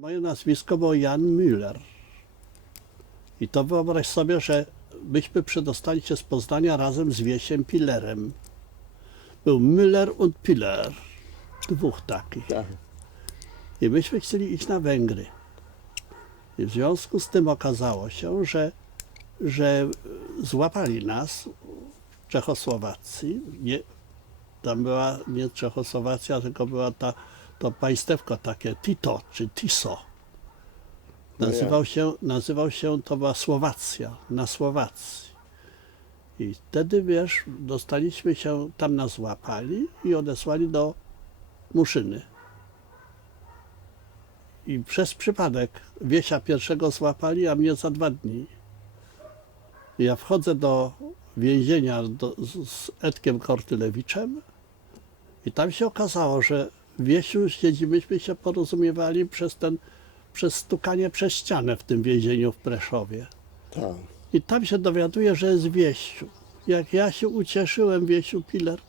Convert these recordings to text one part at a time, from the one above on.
Moje nazwisko było Jan Müller. I to wyobraź sobie, że myśmy przedostali się z Poznania razem z Wiesiem Pillerem. Był Müller und Piller. Dwóch takich. Tak. I myśmy chcieli iść na Węgry. I w związku z tym okazało się, że złapali nas w Czechosłowacji. Nie, tam była nie Czechosłowacja, tylko była to państewko takie Tito czy Tiso. Nazywał się, to była Słowacja, na Słowacji. I wtedy, wiesz, dostaliśmy się, tam nas złapali i odesłali do Muszyny. I przez przypadek Wiesia pierwszego złapali, a mnie za 2 dni. I ja wchodzę do więzienia z Edkiem Kortylewiczem i tam się okazało, że Wiesiu myśmy się porozumiewali przez stukanie przez ścianę w tym więzieniu w Preszowie. Tak. I tam się dowiaduję, że jest Wiesiu. Jak ja się ucieszyłem, Wiesiu Piller.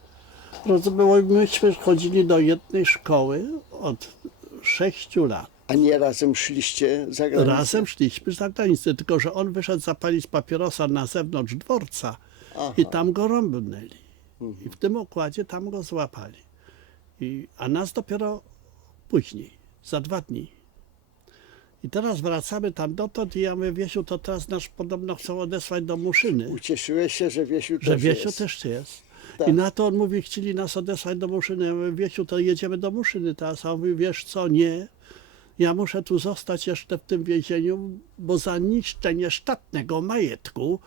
Myśmy chodzili do jednej szkoły od 6 lat. A nie razem szliście za granicę? Razem szliśmy za granicę, tylko że on wyszedł zapalić papierosa na zewnątrz dworca. Aha. I tam go rąbnęli. I w tym układzie tam go złapali. A nas dopiero później, za 2 dni. I teraz wracamy tam dotąd i ja mówię, Wiesiu, to teraz nas podobno chcą odesłać do Muszyny. Ucieszyłeś się, że Wiesiu też Że Wiesiu jest. też jest. Tak. I na to on mówi, chcieli nas odesłać do Muszyny. Ja mówię, Wiesiu, to jedziemy do Muszyny teraz. A on mówi, wiesz co, nie. Ja muszę tu zostać jeszcze w tym więzieniu, bo za niszczenie sztatnego majątku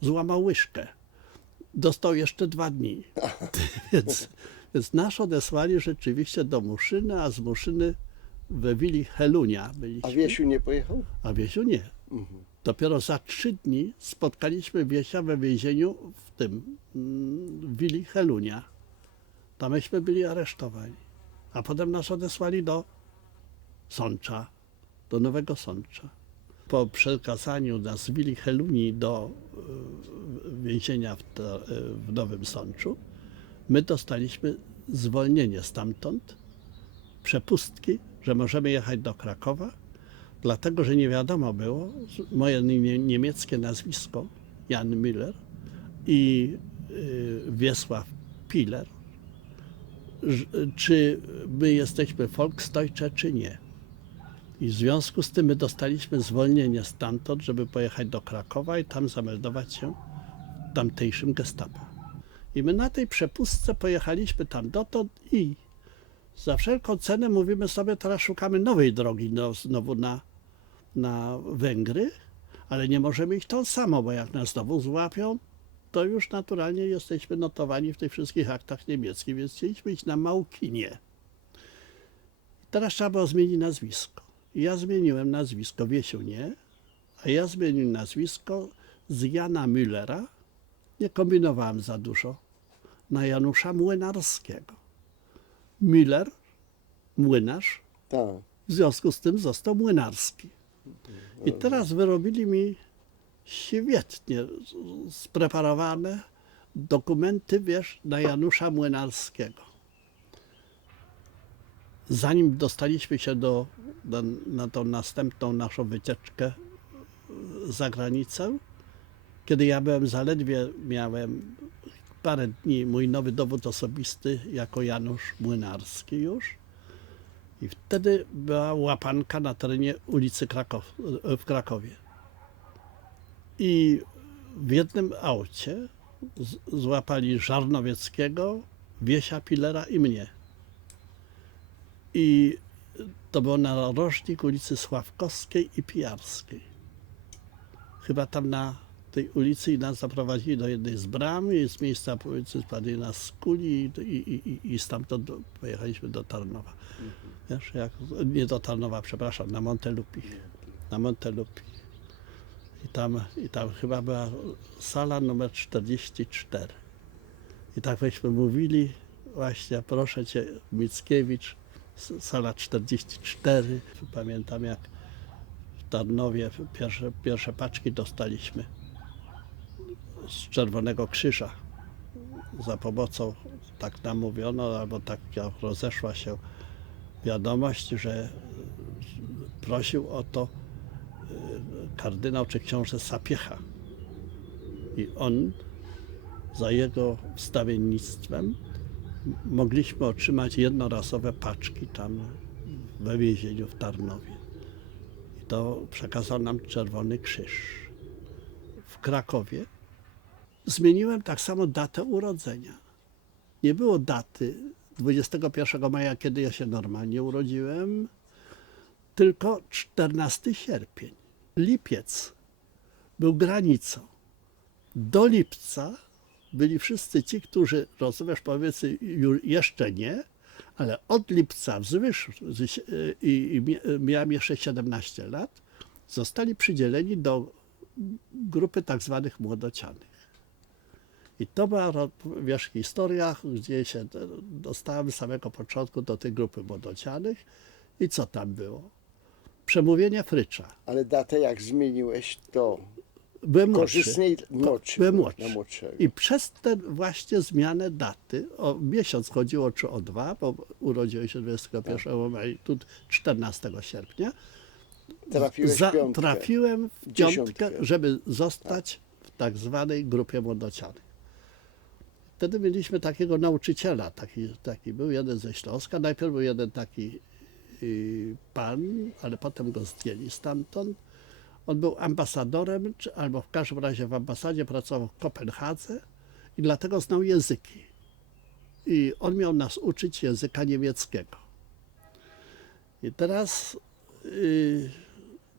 złamał łyżkę. Dostał jeszcze 2 dni. Więc nas odesłali rzeczywiście do Muszyny, a z Muszyny we Wili Helunia byliśmy. A Wiesiu nie pojechał? A Wiesiu nie. Dopiero za 3 dni spotkaliśmy Wiesia we więzieniu w Wili Helunia. Tam myśmy byli aresztowani. A potem nas odesłali do Sącza, do Nowego Sącza. Po przekazaniu nas z Wili Helunii do więzienia w Nowym Sączu, my dostaliśmy zwolnienie stamtąd, przepustki, że możemy jechać do Krakowa, dlatego że nie wiadomo było, moje niemieckie nazwisko, Jan Müller i Wiesław Piller, czy my jesteśmy Volksdeutsche, czy nie. I w związku z tym my dostaliśmy zwolnienie stamtąd, żeby pojechać do Krakowa i tam zameldować się w tamtejszym gestapo. I my na tej przepustce pojechaliśmy tam dotąd i za wszelką cenę mówimy sobie, teraz szukamy nowej drogi znowu na Węgry, ale nie możemy iść tą samą, bo jak nas znowu złapią, to już naturalnie jesteśmy notowani w tych wszystkich aktach niemieckich, więc chcieliśmy iść na Małkinie. Teraz trzeba było zmienić nazwisko. Ja zmieniłem nazwisko, Wiesiu nie, a ja zmieniłem nazwisko z Jana Müllera, nie kombinowałem za dużo, na Janusza Młynarskiego. Müller, młynarz, Tak. w związku z tym został Młynarski. I teraz wyrobili mi świetnie spreparowane dokumenty, wiesz, na Janusza Młynarskiego. Zanim dostaliśmy się na tą następną naszą wycieczkę za granicę, kiedy ja miałem parę dni, mój nowy dowód osobisty jako Janusz Młynarski już. I wtedy była łapanka na terenie ulicy w Krakowie. I w jednym aucie złapali Żarnowieckiego, Wiesia Pillera i mnie. I to było narożnik ulicy Sławkowskiej i Pijarskiej. Chyba tam na tej ulicy i nas zaprowadzili do jednej z bram i z miejsca ulicy spadli nas z kuli i stamtąd pojechaliśmy do Tarnowa. Wiesz, nie do Tarnowa, przepraszam, na Montelupi. Na Montelupi. I tam chyba była sala numer 44. I tak myśmy mówili, właśnie proszę cię, Mickiewicz, sala 44. Pamiętam, jak w Tarnowie pierwsze paczki dostaliśmy z Czerwonego Krzyża za pomocą, tak nam mówiono, albo tak rozeszła się wiadomość, że prosił o to kardynał czy książę Sapiecha. I on za jego wstawiennictwem mogliśmy otrzymać jednorazowe paczki tam we więzieniu w Tarnowie. I to przekazał nam Czerwony Krzyż. W Krakowie zmieniłem tak samo datę urodzenia. Nie było daty 21 maja, kiedy ja się normalnie urodziłem, tylko 14 sierpień. Lipiec był granicą. Do lipca byli wszyscy ci, którzy, rozumiesz, powiedzmy, jeszcze nie, ale od lipca wzwyż i miałem jeszcze 17 lat, zostali przydzieleni do grupy tak zwanych młodocianych. I to była, wiesz, historia, gdzie się dostałem z samego początku do tej grupy młodocianych. I co tam było? Przemówienie Frycza. Ale datę jak zmieniłeś, to Byłem młodszy. korzystniej młodszy. Byłem byłeś, młodszy. na młodszego. I przez tę właśnie zmianę daty, o miesiąc chodziło czy o 2, bo urodziłem się 21 maja, tu 14 sierpnia, Trafiłeś w piątkę. trafiłem w Dziesiątkę. piątkę, żeby zostać w tak zwanej grupie młodocianych. Wtedy mieliśmy takiego nauczyciela, taki był jeden ze Śląska. Najpierw był jeden taki pan, ale potem go zdjęli stamtąd. On był ambasadorem, albo w każdym razie w ambasadzie pracował w Kopenhadze i dlatego znał języki. I on miał nas uczyć języka niemieckiego. I teraz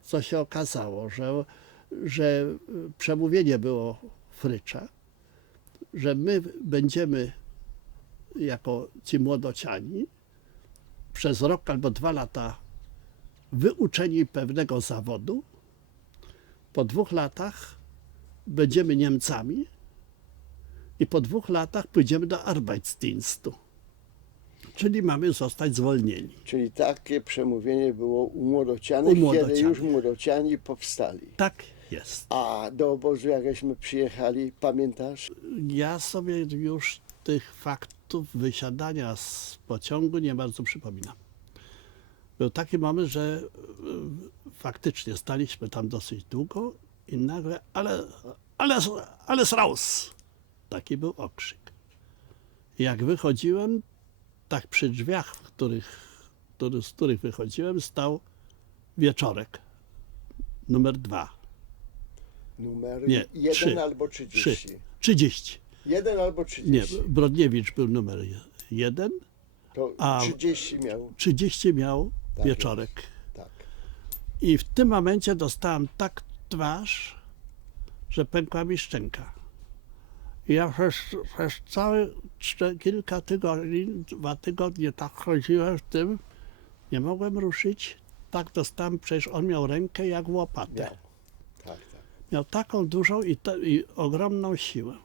co się okazało, że przemówienie było Frycza, że my będziemy jako ci młodociani przez rok albo 2 lata wyuczeni pewnego zawodu. Po 2 latach będziemy Niemcami i po 2 latach pójdziemy do Arbeitsdienstu. Czyli mamy zostać zwolnieni. Czyli takie przemówienie było u młodocianych, kiedy młodocianych. już młodociani powstali. Tak jest. A do obozu, jakśmy przyjechali, pamiętasz? Ja sobie już tych faktów wysiadania z pociągu nie bardzo przypominam. Był taki moment, że faktycznie staliśmy tam dosyć długo i nagle, ale raus! Taki był okrzyk. Jak wychodziłem, tak przy drzwiach, z których wychodziłem, stał Wieczorek, numer 2. Numer Nie, 1 3. albo 30. 30. 1 albo Nie, 30. Brodniewicz był numer 1, To a 30 miał. 30 miał Tak Wieczorek. Tak. I w tym momencie dostałem tak twarz, że pękła mi szczęka. I ja przez całe kilka tygodni, 2 tygodnie tak chodziłem w tym, nie mogłem ruszyć. Tak dostałem, przecież on miał rękę jak łopatę. Miał. Tak, tak. Miał taką dużą i ogromną siłę.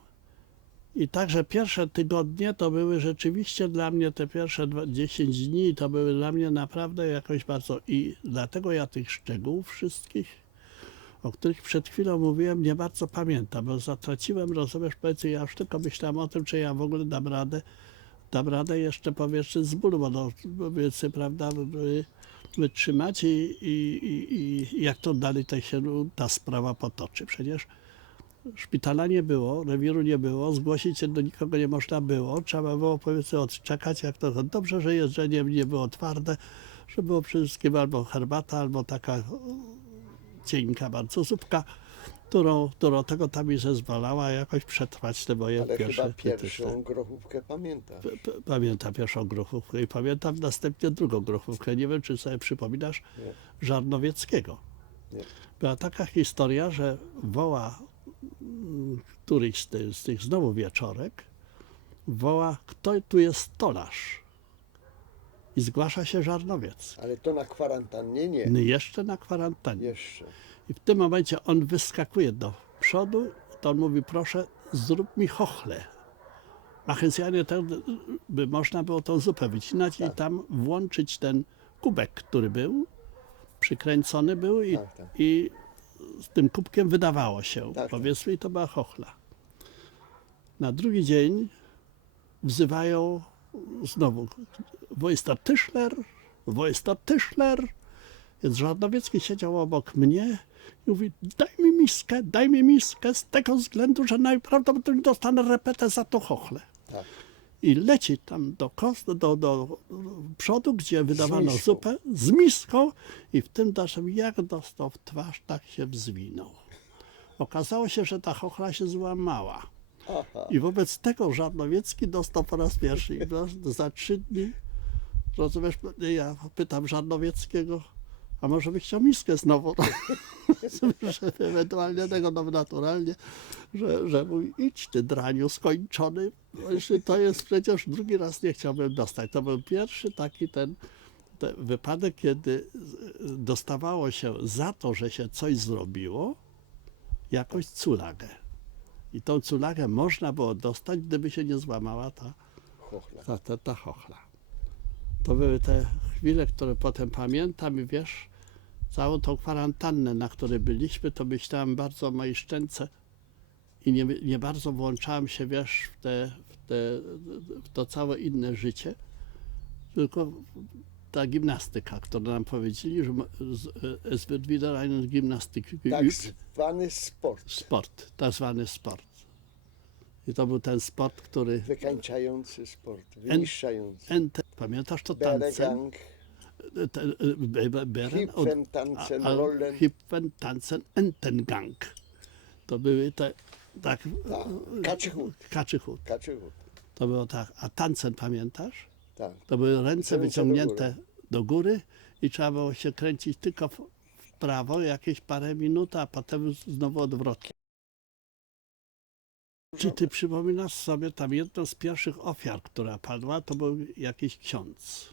I także pierwsze tygodnie to były rzeczywiście dla mnie, te pierwsze 10 dni to były dla mnie naprawdę jakoś bardzo... I dlatego ja tych szczegółów wszystkich, o których przed chwilą mówiłem, nie bardzo pamiętam, bo zatraciłem, rozumiesz, powiedzmy, ja już tylko myślałem o tym, czy ja w ogóle dam radę jeszcze, powiedzmy, z bólu, bo no, powiedzmy, prawda, wytrzymać i jak to dalej się ta sprawa potoczy. Przecież szpitala nie było, rewiru nie było, zgłosić się do nikogo nie można było, trzeba było, powiedzmy, odczekać, jak to dobrze, że jedzenie nie było twarde, że było przede wszystkim albo herbata, albo taka cienka bardzo zupka, którą tego tam mi zezwalała jakoś przetrwać te moje Ale pierwsze chyba krytyczne. pierwszą grochówkę pamiętasz. Pamiętam pierwszą grochówkę i pamiętam następnie drugą grochówkę. Nie wiem, czy sobie przypominasz Nie. Żarnowieckiego. Nie. Była taka historia, że woła któryś z tych znowu Wieczorek, woła, kto tu jest stolarz? I zgłasza się Żarnowiec. Ale to na kwarantannie nie. Jeszcze na kwarantannie. Jeszcze. I w tym momencie on wyskakuje do przodu, to on mówi, proszę, zrób mi chochlę. Machencjanie, by można było tą zupę wycinać i tam włączyć ten kubek, który był, przykręcony był Tak. i z tym kubkiem wydawało się, Tak. powiedzmy, i to była chochla. Na drugi dzień wzywają znowu Wojster Tischler, Więc Żarnowiecki siedział obok mnie i mówi, daj mi miskę z tego względu, że najprawdopodobniej dostanę repetę za to chochle. Tak. I leci tam do przodu, gdzie wydawano miską. zupę, z miską i w tym naszym jak dostał w twarz, tak się wzwinął. Okazało się, że ta chochla się złamała. Aha. I wobec tego Żarnowiecki dostał po raz pierwszy. I za 3 dni, rozumiesz, ja pytam Żarnowieckiego, a może byś chciał miskę znowu? Żeby ewentualnie tego naturalnie, że mój idź ty draniu skończony. To jest przecież drugi raz nie chciałbym dostać. To był pierwszy taki ten wypadek, kiedy dostawało się za to, że się coś zrobiło, jakąś culagę. I tą culagę można było dostać, gdyby się nie złamała Chochla. ta chochla. To były te chwile, które potem pamiętam i wiesz, całą tą kwarantannę, na której byliśmy, to myślałem bardzo o mojej szczęce i nie bardzo włączałem się, wiesz, w to całe inne życie, tylko ta gimnastyka, którą nam powiedzieli, że es wird wieder eine Gymnastik Tak geübt. zwany sport. Sport, tak zwany sport. I to był ten sport, który... Wykańczający sport, wyniszczający. Pamiętasz to tancen? Belegang, Beren Hüpfen, Tanzen, Rollen. Hüpfen, Tanzen, Entengang. To były te, tak, Kaczychut. kaczychut. Kaczychut. To było tak, a tancen pamiętasz? Tak. To były ręce Ręce wyciągnięte do góry i trzeba było się kręcić tylko w prawo jakieś parę minut, a potem znowu odwrotnie. Czy ty przypominasz sobie tam jedną z pierwszych ofiar, która padła, to był jakiś ksiądz.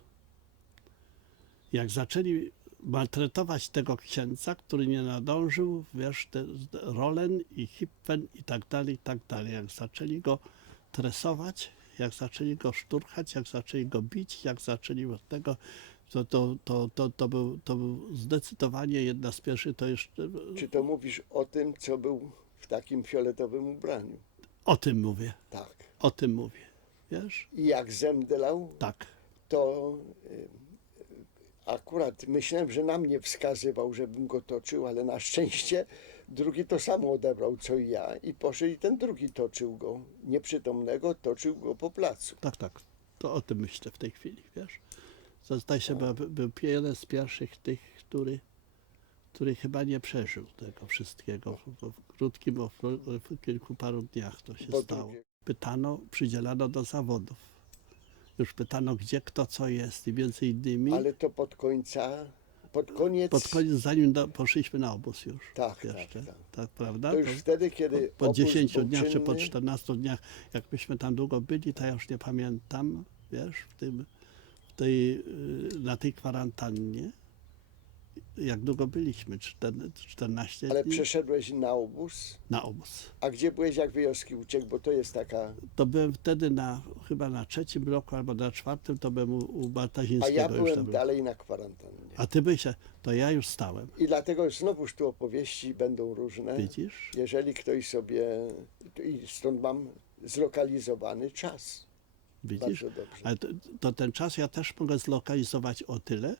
Jak zaczęli maltretować tego księdza, który nie nadążył, wiesz, te Rollen i Hüpfen i tak dalej, jak zaczęli go tresować, jak zaczęli go szturchać, jak zaczęli go bić, jak zaczęli od tego, to był zdecydowanie jedna z pierwszych, to jeszcze, Czy to mówisz o tym, co był w takim fioletowym ubraniu? o tym mówię, Tak. o tym mówię, wiesz, I jak zemdlał, tak. to akurat myślałem, że na mnie wskazywał, żebym go toczył, ale na szczęście drugi to samo odebrał, co i ja. I poszedł i ten drugi toczył go, nieprzytomnego, toczył go po placu. Tak, to o tym myślę w tej chwili, wiesz. To zdaje się, był jeden z pierwszych tych, który chyba nie przeżył tego wszystkiego. W krótkim, w kilku paru dniach to się Bo stało. drugie- Pytano, przydzielano do zawodów. Już pytano, gdzie kto co jest i między innymi Ale to pod koniec, pod koniec, zanim poszliśmy na obóz już. Tak, jeszcze, tak. prawda? to już wtedy, kiedy po obóz 10 był dniach czy po czynny, 14 dniach, jak myśmy tam długo byli, to ja już nie pamiętam, wiesz, na tej kwarantannie, jak długo byliśmy, 14 ale dni przeszedłeś na obóz. na obóz. A gdzie byłeś, jak Wyjoski uciekł? Bo to jest taka... To byłem wtedy chyba na 3. roku albo na 4., to byłem u A Bartazińskiego ja już tam byłem był. dalej na kwarantannie. A ty byś, to ja już stałem, I dlatego znowuż tu opowieści będą różne. widzisz? Jeżeli ktoś sobie... I stąd mam zlokalizowany czas. Widzisz? Bardzo dobrze. Ale to ten czas ja też mogę zlokalizować o tyle,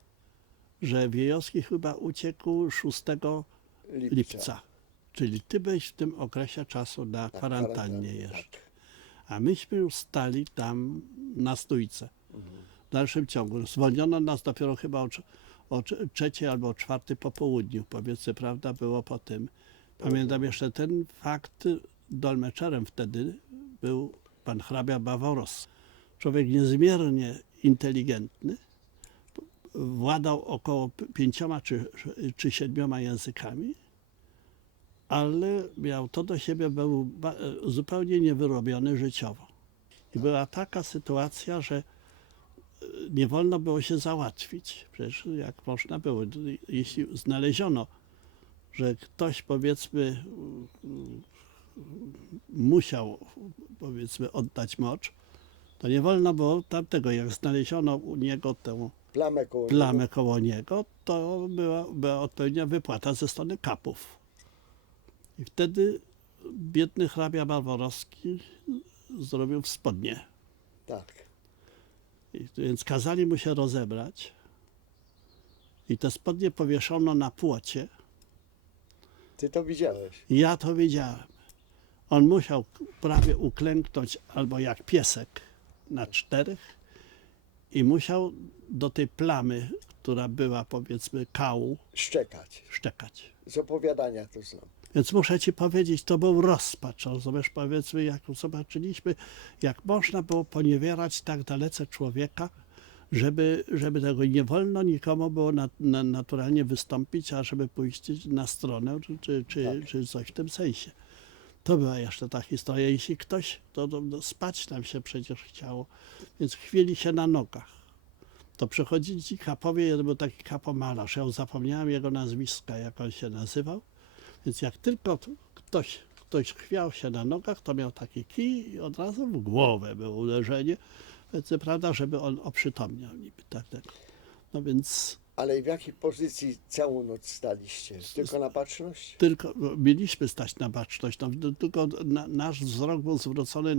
że Wiejowski chyba uciekł 6 lipca. Czyli ty byłeś w tym okresie czasu na kwarantannie jeszcze. Tak. A myśmy już stali tam na stójce. W dalszym ciągu. Zwolniono nas dopiero chyba o 3 albo o 4 po południu. Powiedzmy, prawda, było po tym. Pamiętam jeszcze ten fakt, dolmeczerem wtedy był pan hrabia Baworos. Człowiek niezmiernie inteligentny, władał około 5 czy 7 językami, ale miał to do siebie, był zupełnie niewyrobiony życiowo. I była taka sytuacja, że nie wolno było się załatwić. Przecież jak można było, jeśli znaleziono, że ktoś, powiedzmy, musiał, powiedzmy, oddać mocz, to nie wolno było tamtego. Jak znaleziono u niego tę plamę koło niego, to była odpowiednia wypłata ze strony kapów. I wtedy biedny hrabia Baworowski zrobił w spodnie. Tak. Więc kazali mu się rozebrać i te spodnie powieszono na płocie. Ty to widziałeś. Ja to wiedziałem. On musiał prawie uklęknąć albo jak piesek na 4 i musiał do tej plamy, która była powiedzmy kału, Szczekać. szczekać. Z opowiadania to znam. Więc muszę ci powiedzieć, to był rozpacz. Zobacz, powiedzmy, jak zobaczyliśmy, jak można było poniewierać tak dalece człowieka, żeby tego nie wolno nikomu było naturalnie wystąpić, a żeby pójść na stronę, czy coś w tym sensie. To była jeszcze ta historia. Jeśli ktoś, to spać nam się przecież chciało, więc chwili się na nogach. To przychodzili ci kapowie, jeden był taki kapomalarz, ja już zapomniałem jego nazwiska, jak on się nazywał, więc jak tylko ktoś chwiał się na nogach, to miał taki kij i od razu w głowę było uderzenie, więc prawda, żeby on oprzytomniał niby tak. No więc Ale i w jakiej pozycji całą noc staliście? Tylko na baczność? tylko mieliśmy stać na baczność, no, tylko nasz wzrok był zwrócony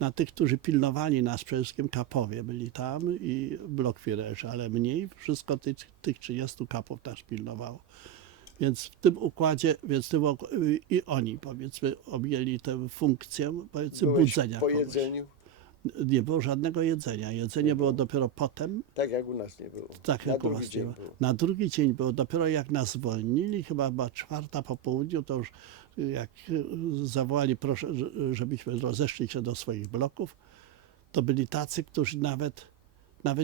na tych, którzy pilnowali nas, przede wszystkim kapowie byli tam i blokwirerzy, ale mniej wszystko tych 30 kapów nas pilnowało. Więc w tym układzie, i oni powiedzmy objęli tę funkcję powiedzmy Byłeś budzenia po kogoś. jedzeniu? Nie było żadnego jedzenia. Jedzenie było dopiero potem, Tak jak u nas nie było. tak Na jak u drugi was nie dzień było. było. Na drugi dzień było dopiero jak nas zwolnili, chyba była 4 po południu, to już jak zawołali, proszę, żebyśmy rozeszli się do swoich bloków, to byli tacy, którzy nawet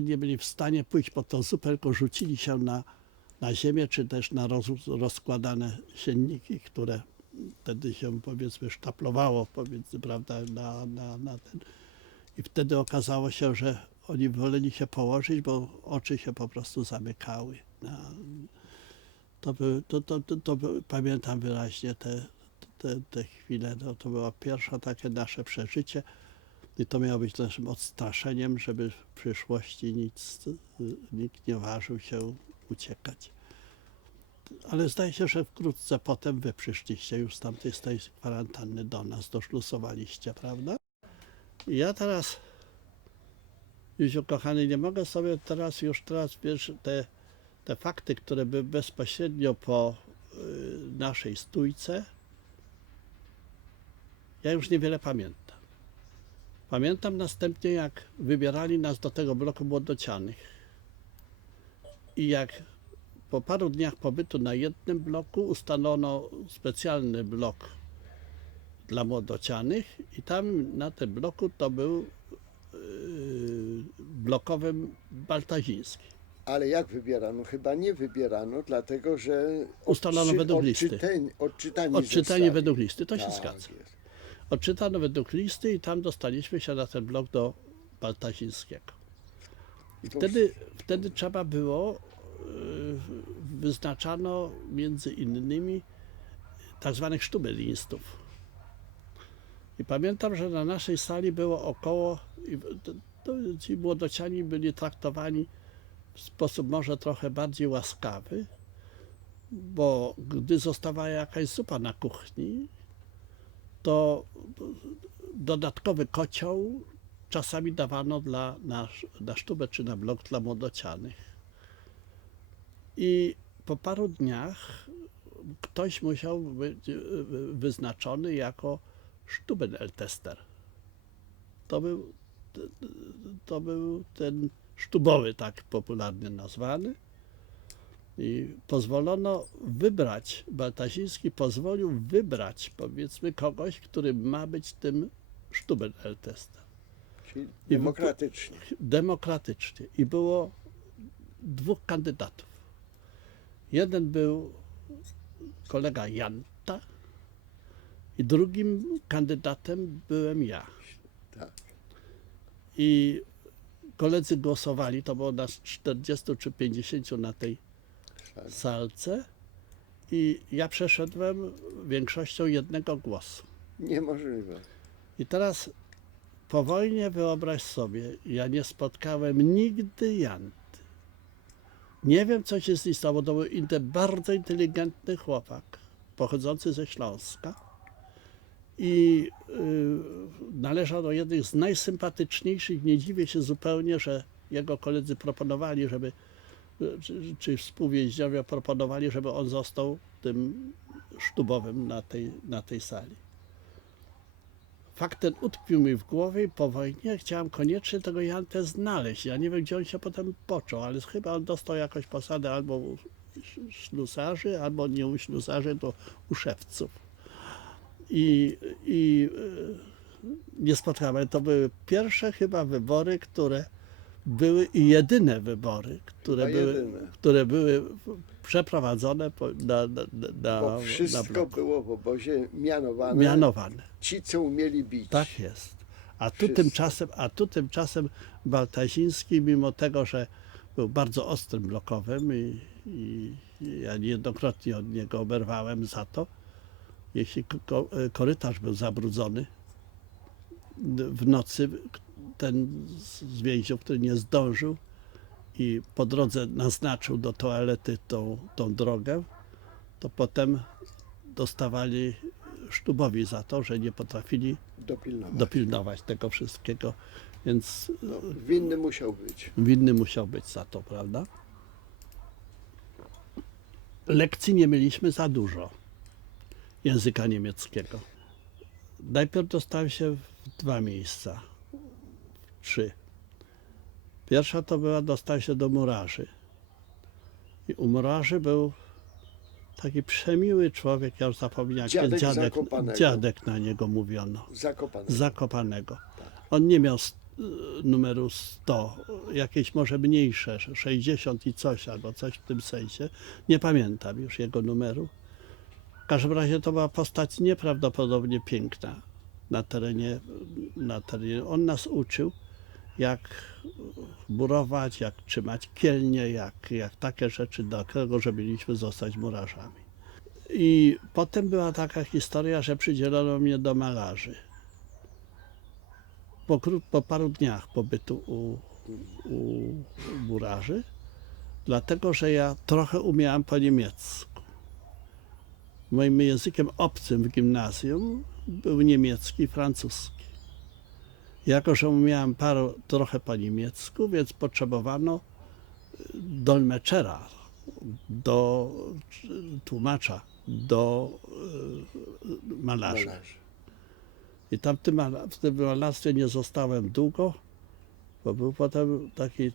nie byli w stanie pójść po tą zupę, tylko rzucili się na ziemię, czy też na rozkładane sienniki, które wtedy się powiedzmy sztaplowało, powiedzmy, prawda, na ten. I wtedy okazało się, że oni woleli się położyć, bo oczy się po prostu zamykały. Pamiętam wyraźnie te chwile. No, to było pierwsze takie nasze przeżycie i to miało być naszym odstraszeniem, żeby w przyszłości nikt nie ważył się uciekać. Ale zdaje się, że wkrótce potem wy przyszliście już z tamtej kwarantanny do nas, doszlusowaliście, prawda? Ja teraz, Józiu kochany, nie mogę sobie teraz wiesz, te fakty, które były bezpośrednio po naszej stójce, ja już niewiele pamiętam. Pamiętam następnie, jak wybierali nas do tego bloku młodocianych i jak po paru dniach pobytu na jednym bloku ustalono specjalny blok dla młodocianych i tam na tym bloku to był blokowym Baltaziński. Ale jak wybierano? Chyba nie wybierano, dlatego że Ustalono według listy. Odczytani Odczytanie zostali. według listy, to się Tak zgadza. jest. Odczytano według listy i tam dostaliśmy się na ten blok do Baltazińskiego. I wtedy trzeba było, wyznaczano między innymi tak zwanych sztubelistów. I pamiętam, że na naszej sali było około, ci młodociani byli traktowani w sposób może trochę bardziej łaskawy, bo gdy zostawała jakaś zupa na kuchni, to dodatkowy kocioł czasami dawano na sztubę czy na blok dla młodocianych. I po paru dniach ktoś musiał być wyznaczony jako Stubenältester. To był ten sztubowy, tak popularnie nazwany. I pozwolono wybrać, Baltaziński pozwolił wybrać, powiedzmy, kogoś, który ma być tym Stubenältester. Czyli demokratycznie. Demokratycznie. I było 2 kandydatów. Jeden był kolega Janta i drugim kandydatem byłem ja. Tak. I koledzy głosowali, to było nas 40 czy 50 na tej salce i ja przeszedłem większością 1 głosu. Niemożliwe. I teraz po wojnie wyobraź sobie, ja nie spotkałem nigdy Janty. Nie wiem, co się z nim stało, to był bardzo inteligentny chłopak, pochodzący ze Śląska i należał do jednych z najsympatyczniejszych. Nie dziwię się zupełnie, że jego koledzy proponowali, żeby czy współwięźniowie proponowali, żeby on został tym sztubowym na tej sali. Fakt ten utkwił mi w głowie i po wojnie chciałem koniecznie tego Jantę znaleźć. Ja nie wiem, gdzie on się potem począł, ale chyba on dostał jakąś posadę albo u ślusarzy, albo nie u ślusarzy, to u szewców. I nie spotkałem. To były pierwsze chyba wybory, które były i jedyne wybory, które były przeprowadzone Bo wszystko bloku. było w obozie mianowane. Mianowane. Ci, co umieli bić. Tak jest. A tu Wszyscy. tymczasem Baltaziński, mimo tego, że był bardzo ostrym blokowym i ja niejednokrotnie od niego oberwałem za to, jeśli korytarz był zabrudzony w nocy, ten z więźniów, który nie zdążył i po drodze naznaczył do toalety tą drogę, to potem dostawali sztubowi za to, że nie potrafili dopilnować tego wszystkiego, więc No, winny musiał być. winny musiał być za to, prawda? Lekcji nie mieliśmy za dużo języka niemieckiego. Najpierw dostałem się w 2 miejsca, 3. Pierwsza to była, dostałem się do murarzy. I u murarzy był taki przemiły człowiek, ja już zapomniałem, Dziadek jak Zakopanego. dziadek na niego mówiono. Zakopane. Zakopanego. On nie miał numeru 100, jakieś może mniejsze, 60 i coś, albo coś w tym sensie. Nie pamiętam już jego numeru. W każdym razie to była postać nieprawdopodobnie piękna na terenie. On nas uczył, jak murować, jak trzymać kielnie, jak takie rzeczy, do tego, że mieliśmy zostać murarzami. I potem była taka historia, że przydzielono mnie do malarzy. Po paru dniach pobytu u murarzy, dlatego że ja trochę umiałem po niemiecku. Moim językiem obcym w gimnazjum był niemiecki i francuski. Jako że umiałem trochę po niemiecku, więc potrzebowano dolmeczera, tłumacza do malarzy. I tam w tym malarstwie nie zostałem długo, bo był potem taki,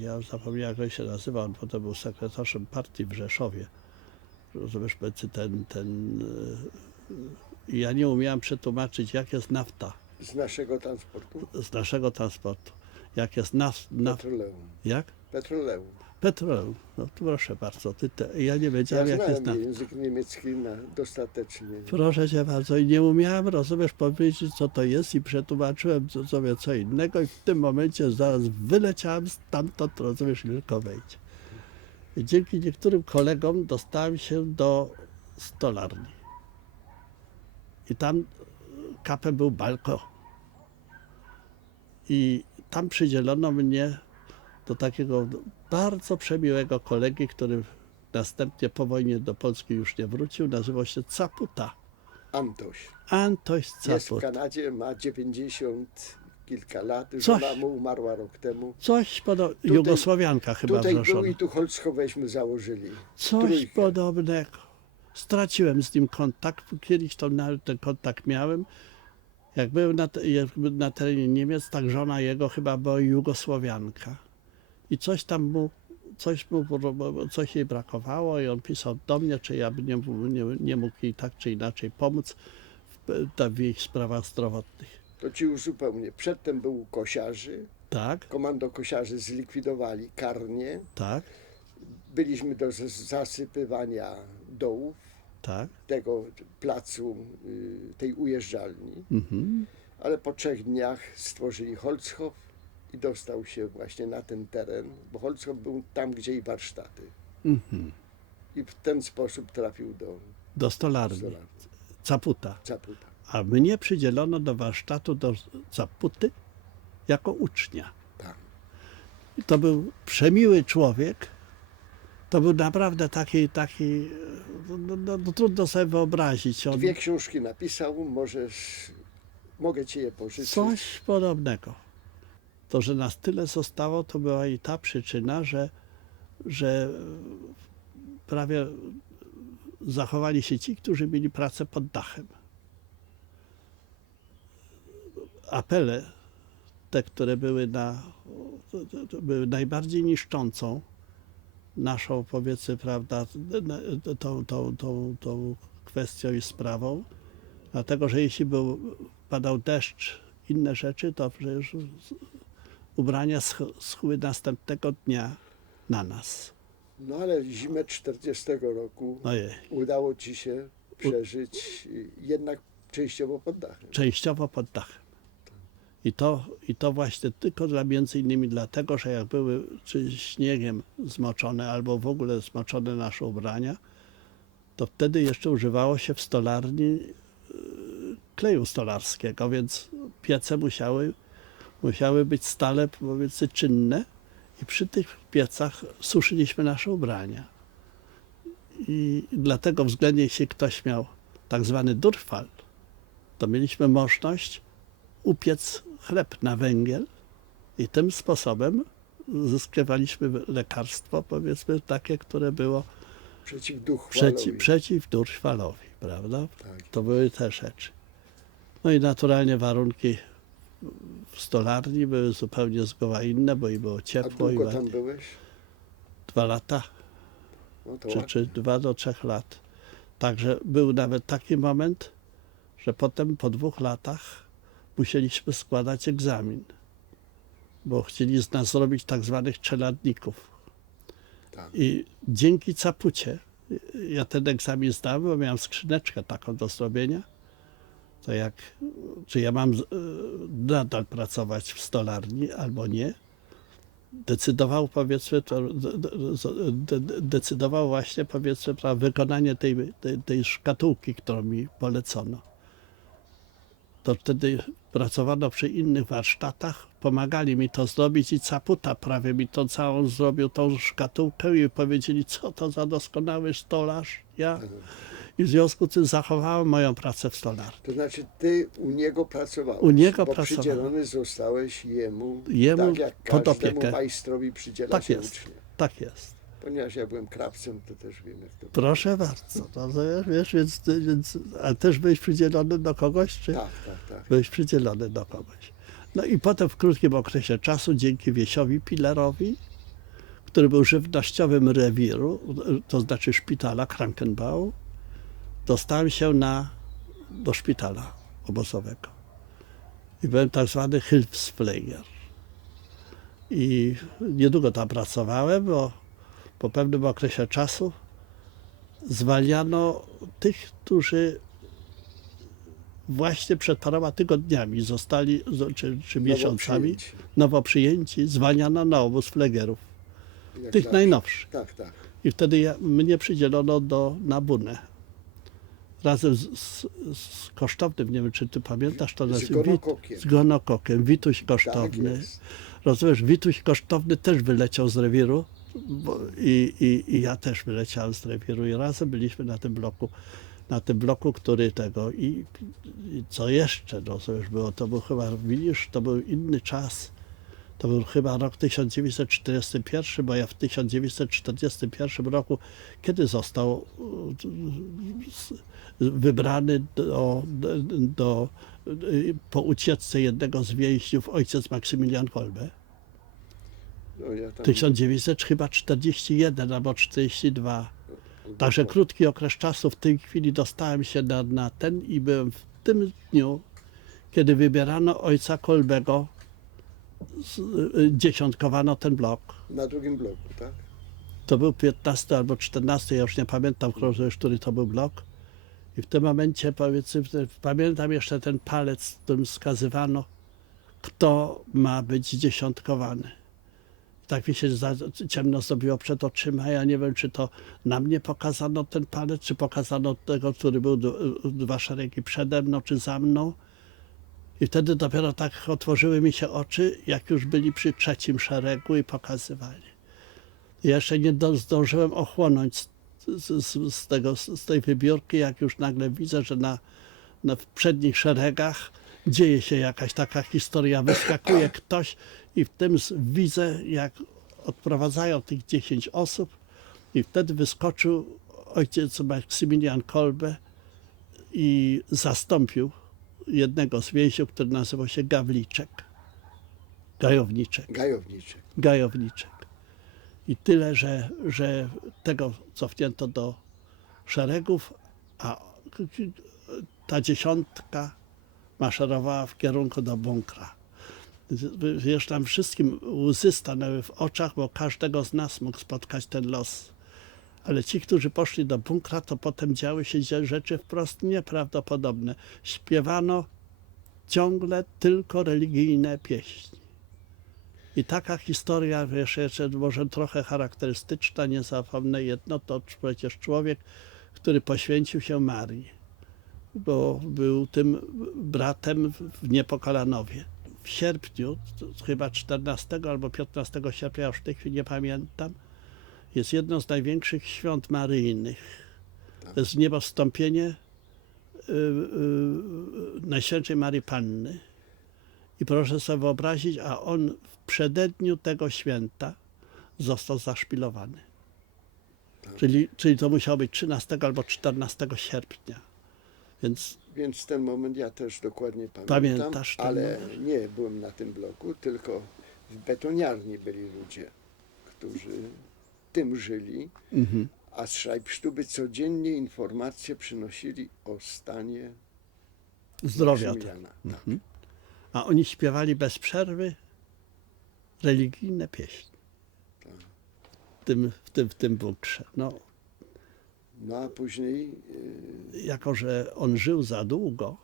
ja już zapomniałem, jak on się nazywał, on potem był sekretarzem partii w Rzeszowie. Rozumiesz, ja nie umiałem przetłumaczyć, jak jest nafta Z naszego transportu. z naszego transportu. Jak jest Petroleum. jak? Petroleum. Petrol. No to proszę bardzo, ja nie Ja wiedziałem, jak jest znałem nafta. język niemiecki dostatecznie. Proszę cię bardzo, i nie umiałem, rozumiesz, powiedzieć, co to jest, i przetłumaczyłem sobie co innego, i w tym momencie zaraz wyleciałem stamtąd, rozumiesz, i tylko wejdź. I dzięki niektórym kolegom dostałem się do stolarni. I tam kapem był Balko. I tam przydzielono mnie do takiego bardzo przemiłego kolegi, który następnie po wojnie do Polski już nie wrócił. Nazywał się Caputa. Antoś. Antoś Jest w Caput. Kanadzie, ma 90 kilka lat. Coś. Żona mu umarła rok temu. Coś podobnego. Jugosławianka chyba Tutaj był wzruszona. i tu Holzkoweśmy założyli. Coś Trójkę. podobnego. Straciłem z nim kontakt. Kiedyś ten kontakt miałem. Jak byłem na terenie Niemiec, tak żona jego chyba była Jugosławianka. I coś jej brakowało, i on pisał do mnie, czy ja bym nie mógł jej tak czy inaczej pomóc w jej sprawach zdrowotnych. To ci uzupełnię. Przedtem był kosiarzy. Tak, Komando kosiarzy zlikwidowali karnie. tak, Byliśmy do zasypywania dołów tak. tego placu, tej ujeżdżalni. Mhm. Ale po 3 dniach stworzyli Holzhof i dostał się właśnie na ten teren, bo Holzhof był tam, gdzie i warsztaty. Mhm. I w ten sposób trafił Do stolarni. stolarni. Caputa. Caputa. A mnie przydzielono do warsztatu do Caputy jako ucznia. Tak. I to był przemiły człowiek. To był naprawdę taki no, trudno sobie wyobrazić. On, 2 książki napisał, mogę ci je pożyczyć. coś podobnego. To, że nas tyle zostało, to była i ta przyczyna, że że prawie zachowali się ci, którzy mieli pracę pod dachem. Apele, te, które były były najbardziej niszczącą naszą, powiedzmy, prawda, tą kwestią i sprawą, dlatego, że jeśli padał deszcz, inne rzeczy, to przecież ubrania schły następnego dnia na nas. No ale zimę 40 roku Ojej. udało ci się przeżyć jednak częściowo pod dachem. Częściowo pod dachem. I to właśnie tylko między innymi dlatego, że jak były czy śniegiem zmoczone, albo w ogóle zmoczone nasze ubrania, to wtedy jeszcze używało się w stolarni kleju stolarskiego, więc piece musiały być stale, powiedzmy, czynne i przy tych piecach suszyliśmy nasze ubrania. I dlatego względnie jeśli ktoś miał tak zwany durfal, to mieliśmy możliwość upiec chleb na węgiel i tym sposobem zyskiwaliśmy lekarstwo, powiedzmy, takie, które było przeciw durfalowi, prawda? Tak. To były te rzeczy. No i naturalnie warunki w stolarni były zupełnie zgoła inne, bo i było A ciepło. długo tam byłeś? 2 lata, No to czy 2 do 3 lat. Także był nawet taki moment, że potem po 2 latach musieliśmy składać egzamin, bo chcieli z nas zrobić tak zwanych czeladników. tak. I dzięki Capucie ja ten egzamin zdałem, bo miałem skrzyneczkę taką do zrobienia. To czy ja mam nadal pracować w stolarni albo nie, decydował, powiedzmy, decydował właśnie, powiedzmy, wykonanie tej szkatułki, którą mi polecono. To wtedy pracowano przy innych warsztatach, pomagali mi to zrobić i Caputa prawie mi to całą zrobił, tą szkatułkę i powiedzieli, co to za doskonały stolarz, ja. I w związku z tym zachowałem moją pracę w stolarni. To znaczy ty u niego pracowałeś, U niego bo pracowałem. przydzielony zostałeś jemu tak jak pod każdemu opiekę. majstrowi przydziela Tak się jest, ucznia. tak jest. Ponieważ ja byłem krawcem, to też wiem jak to było. Proszę bardzo. No, wiesz, więc, ale też byłeś przydzielony do kogoś, czy Tak. byłeś przydzielony do kogoś? No i potem w krótkim okresie czasu, dzięki Wiesiowi Pilerowi, który był żywnościowym rewiru, to znaczy szpitala Krankenbau, dostałem się do szpitala obozowego. I byłem tak zwany Hilfspfleger. I niedługo tam pracowałem, bo po pewnym okresie czasu zwalniano tych, którzy właśnie przed paroma tygodniami zostali, czy miesiącami, nowo przyjęci, zwalniano na obóz flegerów, Jak tych zawsze. najnowszych. Tak. I wtedy mnie przydzielono na Bunę. Razem z Kosztownym, nie wiem, czy ty pamiętasz, to Z Gonokokiem. z Gonokokiem, Wituś Tak Kosztowny. jest. Rozumiesz, Wituś Kosztowny też wyleciał z rewiru i ja też wyleciałem z rewiru i razem byliśmy na tym bloku, który tego i co jeszcze, rozumiesz, było, to był chyba, widzisz, to był inny czas. To był chyba rok 1941, bo ja w 1941 roku, kiedy został wybrany po ucieczce jednego z więźniów ojciec Maksymilian Kolbe. No, ja tam 1941 albo 42. Także krótki okres czasu. W tej chwili dostałem się na ten i byłem w tym dniu, kiedy wybierano ojca Kolbego, dziesiątkowano ten blok. na drugim bloku, tak? To był 15 albo 14, ja już nie pamiętam, który to był blok. I w tym momencie, powiedzmy, pamiętam jeszcze ten palec, którym wskazywano, kto ma być dziesiątkowany. Tak mi się ciemno zrobiło przed oczyma. Ja nie wiem, czy to na mnie pokazano ten palec, czy pokazano tego, który był 2 szeregi przede mną, czy za mną. I wtedy dopiero tak otworzyły mi się oczy, jak już byli przy 3. szeregu i pokazywali. I jeszcze nie zdążyłem ochłonąć z tej wybiórki, jak już nagle widzę, że w przednich szeregach dzieje się jakaś taka historia, wyskakuje ktoś i w tym widzę, jak odprowadzają tych 10 osób i wtedy wyskoczył ojciec Maksymilian Kolbe i zastąpił jednego z więźniów, który nazywał się Gajowniczek. Gajowniczek. I tyle, że tego cofnięto do szeregów, a ta dziesiątka maszerowała w kierunku do bunkra. Wiesz, tam wszystkim łzy stanęły w oczach, bo każdego z nas mógł spotkać ten los. Ale ci, którzy poszli do bunkra, to potem działy się rzeczy wprost nieprawdopodobne. Śpiewano ciągle tylko religijne pieśni. I taka historia, wiesz, jeszcze może trochę charakterystyczna, nie zapomnę jedno, to przecież człowiek, który poświęcił się Marii, bo był tym bratem w Niepokalanowie. W sierpniu, chyba 14 albo 15 sierpnia, już w tej chwili nie pamiętam, jest jedno z największych świąt maryjnych. To jest niebowstąpienie Najświętszej Maryi Panny. I proszę sobie wyobrazić, a on w przededniu tego święta został zaszpilowany. Czyli to musiało być 13 albo 14 sierpnia. Więc ten moment ja też dokładnie pamiętam. Pamiętasz ten ale moment? nie byłem na tym bloku, tylko w betoniarni byli ludzie, którzy tym żyli, a z Schreibstube codziennie informacje przynosili o stanie Zdrowia. Maksymiliana. Tak. A oni śpiewali bez przerwy religijne pieśni w tym bunkrze. No a później Jako że on żył za długo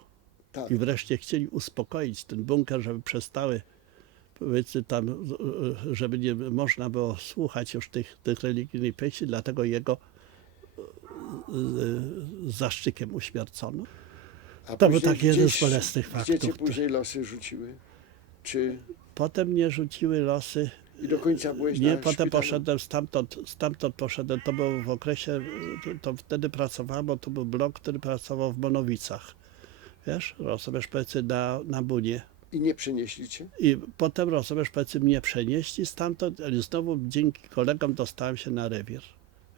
tak, i wreszcie chcieli uspokoić ten bunker, żeby przestały, powiedzmy tam, żeby nie można było słuchać już tych religijnych pieśni, dlatego jego zaszczykiem uśmiercono. a To był później taki jeden z gdzieś- bolesnych Gdzie cię faktów. później losy rzuciły? Czy Potem mnie rzuciły losy. i do końca byłeś Nie, na potem szpitalu? poszedłem stamtąd poszedłem, to było w okresie, to wtedy pracowałem, bo to był blok, który pracował w Monowicach. Wiesz, rozumiesz, powiedzmy na Bunie. I nie przenieśli cię? I potem, rozumiesz, powiedzmy mnie przenieśli stamtąd, ale znowu dzięki kolegom dostałem się na rewir.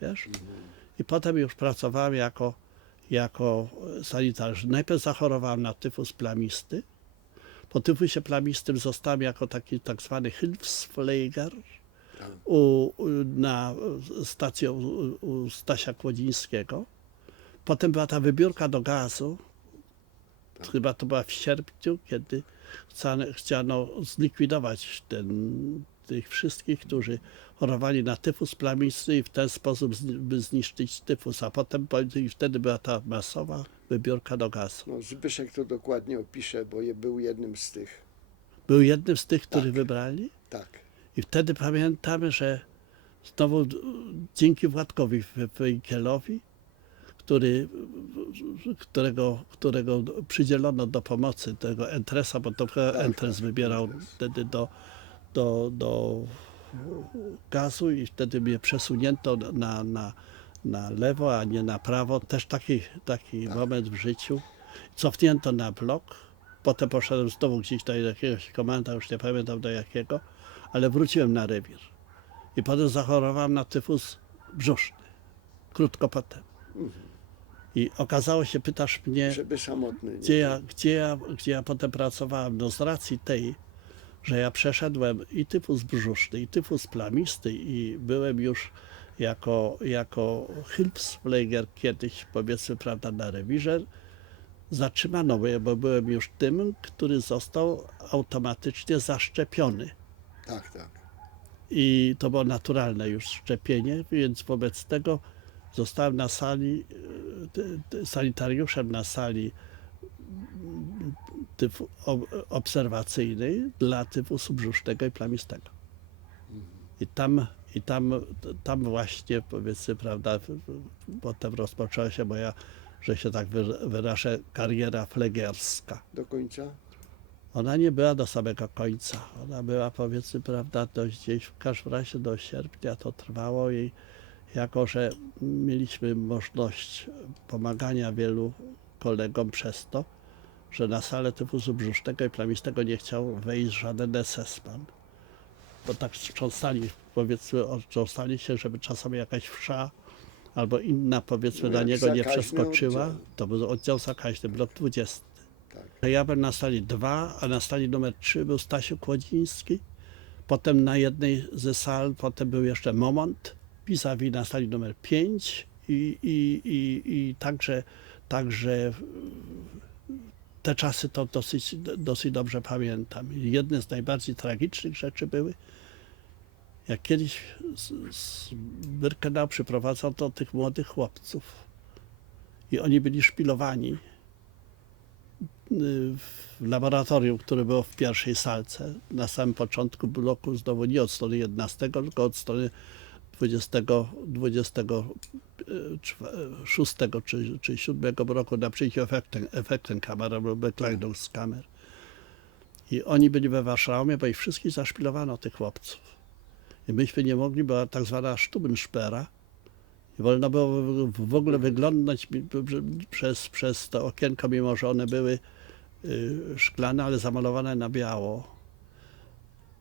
Wiesz? I potem już pracowałem jako sanitarz. Najpierw zachorowałem na tyfus plamisty. Po tyfusie plamistym zostałem jako taki tak zwany Hilfspfleger na stacji u Stasia Kłodzińskiego. Potem była ta wybiórka do gazu. Chyba to była w sierpniu, kiedy chciano zlikwidować tych wszystkich, którzy chorowali na tyfus plamisty i w ten sposób by zniszczyć tyfus. A potem i wtedy była ta masowa wybiórka do gazu. No, Zbyszek to dokładnie opisze, bo był jednym z tych. Był jednym z tych, których Tak. wybrali. Tak. I wtedy pamiętamy, że znowu dzięki Władkowi Wejkielowi, którego przydzielono do pomocy tego Entresa, bo to Entres wybierał wtedy do gazu i wtedy mnie przesunięto na lewo, a nie na prawo. Też taki moment w życiu. Cofnięto na blok. Potem poszedłem znowu gdzieś do jakiegoś komanda, już nie pamiętam do jakiego, ale wróciłem na rewir. I potem zachorowałem na tyfus brzuszny. Krótko potem. I okazało się, pytasz mnie, Żeby samotny nie gdzie ja potem pracowałem. No z racji tej, że ja przeszedłem i tyfus brzuszny, i tyfus plamisty i byłem już jako Hilfspfleger kiedyś, powiedzmy, prawda, na rewirze, zatrzymano mnie, bo byłem już tym, który został automatycznie zaszczepiony. Tak, tak. I to było naturalne już szczepienie, więc wobec tego zostałem na sali, sanitariuszem na sali obserwacyjnej dla tyfusu brzusznego i plamistego. I tam właśnie, powiedzmy, prawda, potem rozpoczęła się moja, że się tak wyrażę, kariera flegerska. Do końca? Ona nie była do samego końca. Ona była, powiedzmy, prawda, gdzieś w każdym razie do sierpnia to trwało i jako że mieliśmy możliwość pomagania wielu kolegom przez to, że na salę tyfusu brzusznego i plamistego nie chciał wejść żaden SS-man. bo tak strząsali, powiedzmy, otrząsali się, żeby czasami jakaś wsza albo inna, powiedzmy, No na jak niego nie zakaźny przeskoczyła. oddział. To był oddział zakaźny, blok 20. Tak. Ja byłem na sali 2, a na sali numer 3 był Stasiu Kłodziński. Potem na jednej ze sal, potem był jeszcze Momont, vis-a-vis na sali numer 5 i także te czasy to dosyć dobrze pamiętam. I jedne z najbardziej tragicznych rzeczy były, jak kiedyś z Birkenau przyprowadzał do tych młodych chłopców i oni byli szpilowani w laboratorium, które było w pierwszej salce, na samym początku bloku, znowu nie od strony 11, tylko od strony 26 czy 7 roku na przyjściu Effektenkammer albo Bekleidungskammer. I oni byli we Warszawie, bo ich wszystkich zaszpilowano, tych chłopców. I myśmy nie mogli, była tak zwana Stubensperra. I wolno było w ogóle wyglądać przez to okienko, mimo że one były szklane, ale zamalowane na biało.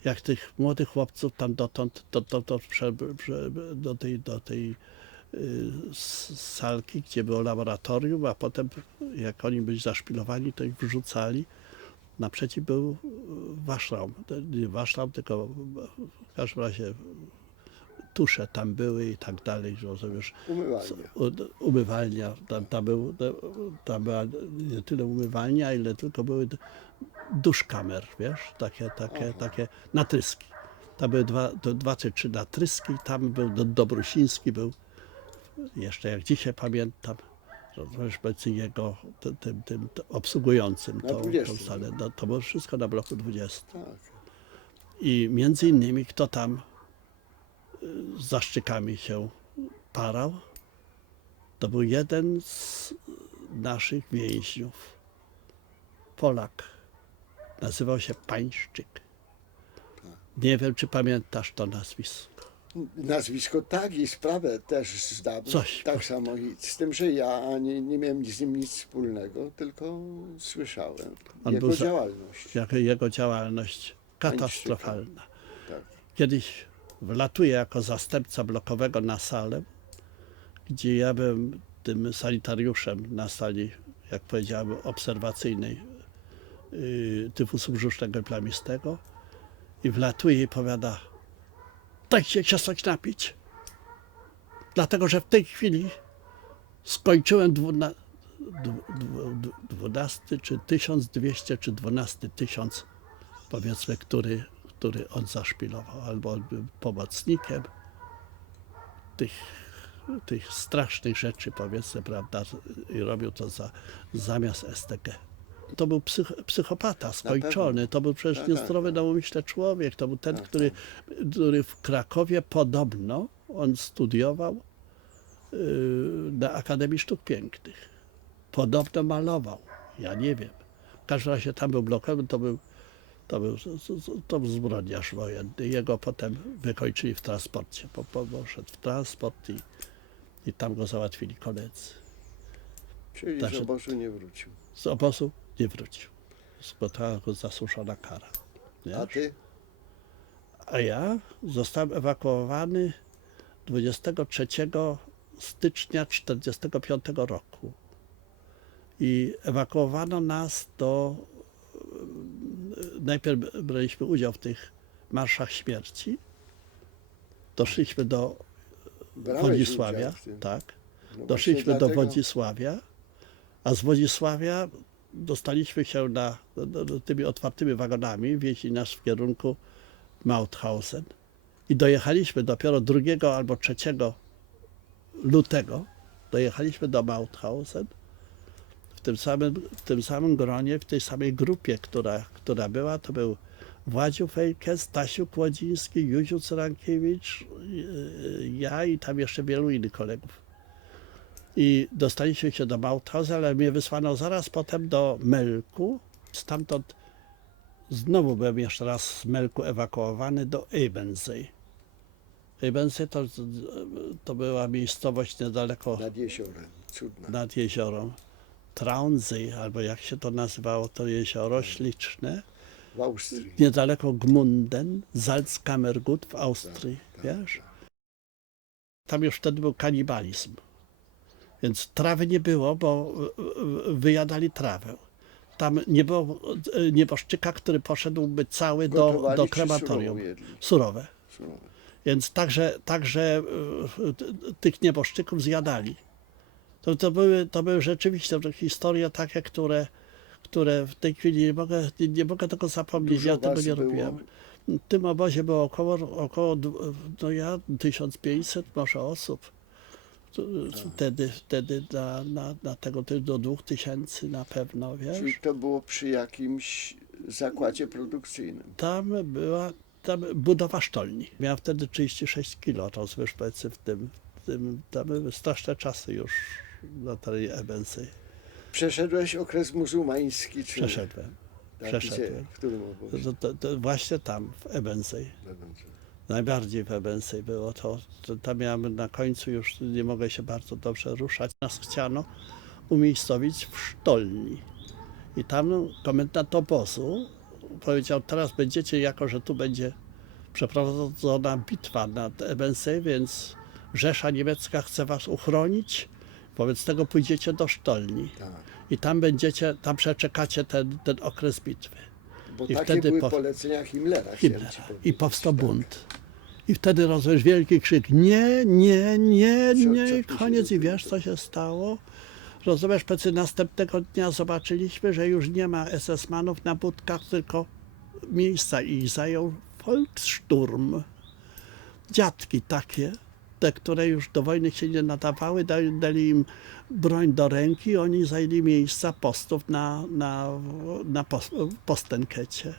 Jak tych młodych chłopców tam dotąd, do tej salki, gdzie było laboratorium, a potem jak oni byli zaszpilowani, to ich wrzucali. Naprzeciw był Waszraum. Nie Waszraum, tylko w każdym razie tusze tam były i tak dalej. Że już umywalnia. Tam była nie tyle umywalnia, ile tylko były duszkamer, wiesz, takie natryski. Tam były dwa czy trzy natryski, tam był Dobrusiński, był jeszcze jak dzisiaj pamiętam, jego tym obsługującym tą salę. To było wszystko na bloku 20. Tak. I między innymi kto tam z zaszczykami się parał, to był jeden z naszych więźniów, Polak. Nazywał się Pańszczyk. Nie wiem, czy pamiętasz to nazwisko. Nazwisko tak i sprawę też znam. Coś. Tak samo. I z tym, że ja nie miałem z nim nic wspólnego, tylko słyszałem jego działalność. Jego działalność katastrofalna. Tak. Kiedyś wlatuję jako zastępca blokowego na salę, gdzie ja byłem tym sanitariuszem na sali, jak powiedziałem, obserwacyjnej tyfusu brzusznego i plamistego i wlatuje i powiada: dajcie się coś napić, dlatego że w tej chwili skończyłem 12 czy 1200 czy 12 tysiąc, powiedzmy, który on zaszpilował, albo on był pomocnikiem tych strasznych rzeczy, powiedzmy, prawda, i robił to zamiast STG. To był psychopata skończony, to był przecież niezdrowy na umyśle człowiek, to był ten, który w Krakowie podobno, on studiował na Akademii Sztuk Pięknych. Podobno malował, ja nie wiem. W każdym razie tam był blokowy, to był zbrodniarz wojenny. Jego potem wykończyli w transporcie, poszedł w transport i tam go załatwili koledzy. Czyli z obozu nie wrócił. Z obozu nie wrócił. Spotkała go zasłużona kara. Wiesz? A ty? A ja zostałem ewakuowany 23 stycznia 1945 roku. I ewakuowano nas najpierw braliśmy udział w tych marszach śmierci. Doszliśmy do Wodzisławia, tak. No Doszliśmy do Wodzisławia, a z Wodzisławia dostaliśmy się tymi otwartymi wagonami, wieźli nas w kierunku Mauthausen. I dojechaliśmy dopiero 2 albo 3 lutego, dojechaliśmy do Mauthausen. W tym samym gronie, w tej samej grupie, która była, to był Władziu Fejke, Stasiu Kłodziński, Józiu Cyrankiewicz, ja i tam jeszcze wielu innych kolegów. I dostaliśmy się do Mauthausen, ale mnie wysłano zaraz potem do Melku. Stamtąd znowu byłem jeszcze raz z Melku ewakuowany do Ebensee. Ebensee to była miejscowość niedaleko nad jeziorem, cudna. Nad jeziorem. Traunsee, albo jak się to nazywało, to jezioro śliczne. w Austrii. niedaleko Gmunden, Salzkammergut w Austrii, Tak, wiesz? Tam już wtedy był kanibalizm. Więc trawy nie było, bo wyjadali trawę. Tam nie było nieboszczyka, który poszedłby cały Gotowali do czy krematorium. surową jedli? Surowe. Surowe. Więc także tych nieboszczyków zjadali. To były rzeczywiście historie takie, które w tej chwili nie mogę tego zapomnieć. Dużo Ja tego was nie było? robiłem. W tym obozie było około 1500 może osób. Wtedy na tego do 2000 na pewno, wiesz. Czyli to było przy jakimś zakładzie produkcyjnym. Tam była budowa sztolni. Miałem wtedy 36 kilo, rozumiesz, powiedzmy tam były straszne czasy już na terenie Ebensy. Przeszedłeś okres muzułmański, czy Przeszedłem. tak, przeszedłem. Gdzie? W którym obozie? To właśnie tam, w Ebensy. Najbardziej w Ebensy było to. Tam miałem na końcu już nie mogę się bardzo dobrze ruszać. Nas chciano umiejscowić w sztolni. I tam komendant obozu powiedział, teraz będziecie, jako że tu będzie przeprowadzona bitwa nad Ebensy, więc Rzesza Niemiecka chce was uchronić, wobec tego pójdziecie do sztolni. Tak. I tam przeczekacie ten okres bitwy. Bo I takie wtedy były polecenia Himmlera. chciałem ci Himmlera. powiedzieć. I powstał Tak. bunt. I wtedy rozumiesz wielki krzyk, nie, nie, nie, Co nie, i tu się koniec. I dzieje? wiesz, co się stało? Rozumiesz, plecy następnego dnia zobaczyliśmy, że już nie ma SS-manów na budkach, tylko miejsca i zajął Volkssturm. Dziadki takie, te, które już do wojny się nie nadawały, dali im broń do ręki, oni zajęli miejsca postów na Postenkecie.